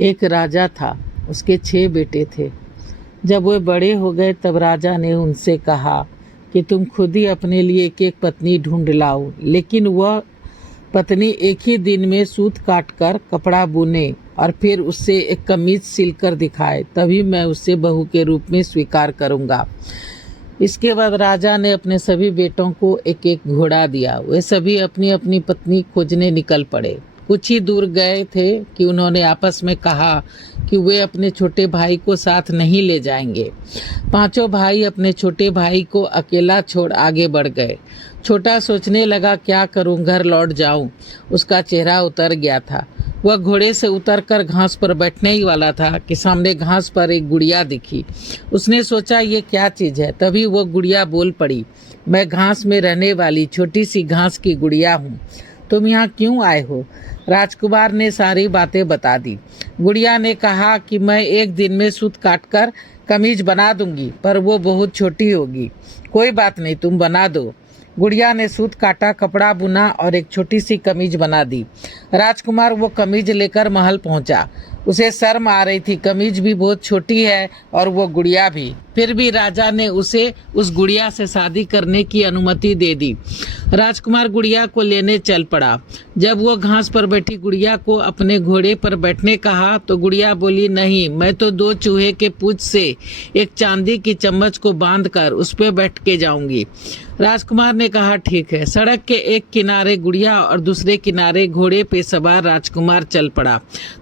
एक राजा था, उसके 6 बेटे थे। जब वे बड़े हो गए तब राजा ने उनसे कहा कि तुम खुद ही अपने लिए एक एक पत्नी ढूंढ लाओ, लेकिन वह पत्नी एक ही दिन में सूत काट कर कपड़ा बुने और फिर उससे एक कमीज सिलकर दिखाए, तभी मैं उसे बहू के रूप में स्वीकार करूंगा। इसके बाद राजा ने अपने सभी बेटों को एक एक घोड़ा दिया। वे सभी अपनी अपनी पत्नी खोजने निकल पड़े। कुछ ही दूर गए थे कि उन्होंने आपस में कहा कि वे अपने छोटे भाई को साथ नहीं ले जाएंगे। पांचों भाई अपने छोटे भाई को अकेला छोड़ आगे बढ़ गए। छोटा सोचने लगा, क्या करूं, घर लौट जाऊं। उसका चेहरा उतर गया था। वह घोड़े से उतरकर घास पर बैठने ही वाला था कि सामने घास पर एक गुड़िया दिखी। उसने सोचा, ये क्या चीज़ है। तभी वह गुड़िया बोल पड़ी, मैं घास में रहने वाली छोटी सी घास की गुड़िया हूँ। तुम यहाँ क्यों आए हो? राजकुमार ने सारी बातें बता दी। गुड़िया ने कहा कि मैं एक दिन में सूत काटकर कमीज बना दूंगी, पर वो बहुत छोटी होगी। कोई बात नहीं, तुम बना दो। गुड़िया ने सूत काटा, कपड़ा बुना और एक छोटी सी कमीज बना दी। राजकुमार वो कमीज लेकर महल पहुंचा। उसे शर्म आ रही थी, कमीज भी बहुत छोटी है और वो गुड़िया भी। फिर भी राजा ने उसे उस गुड़िया से शादी करने की अनुमति दे दी। राजकुमार गुड़िया को लेने चल पड़ा। जब वो घास पर बैठी गुड़िया को अपने घोड़े पर बैठने कहा तो गुड़िया बोली, नहीं, मैं तो 2 चूहे के पूंछ से एक चांदी की चम्मच को बांधकर उस पर बैठ के जाऊंगी। राजकुमार ने कहा, ठीक है। सड़क के एक किनारे गुड़िया और दूसरे किनारे घोड़े पे सवार राजकुमार चल पड़ा,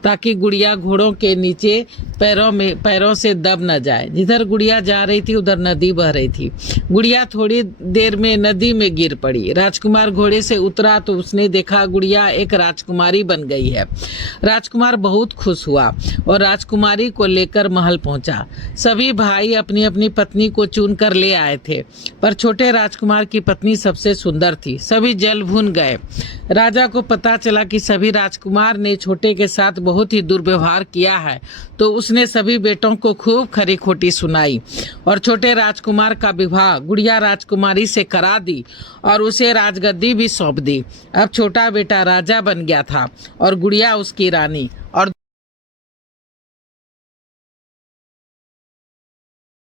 ताकि गुड़िया घोड़ों के नीचे पैरों से दब न जाए। जिधर गुड़िया जा रही थी उधर नदी बह रही थी। गुड़िया थोड़ी देर में नदी में गिर पड़ी। राजकुमार घोड़े से उतरा तो उसने देखा गुड़िया एक राजकुमारी बन गई है। राजकुमार बहुत खुश हुआ और राजकुमारी को लेकर महल पहुंचा। सभी भाई अपनी अपनी पत्नी को चुन कर ले आए थे, पर छोटे राजकुमार की पत्नी सबसे सुंदर थी। सभी जल भुन गए। राजा को पता चला कि सभी राजकुमार ने छोटे के साथ बहुत ही दुर्व्यवहार किया है, तो उसने सभी बेटों को खूब खरी खोटी सुनाई और छोटे राजकुमार का विवाह गुड़िया राजकुमारी से करा दी और उसे राजगद्दी भी सौंप दी। अब छोटा बेटा राजा बन गया था और गुड़िया उसकी रानी।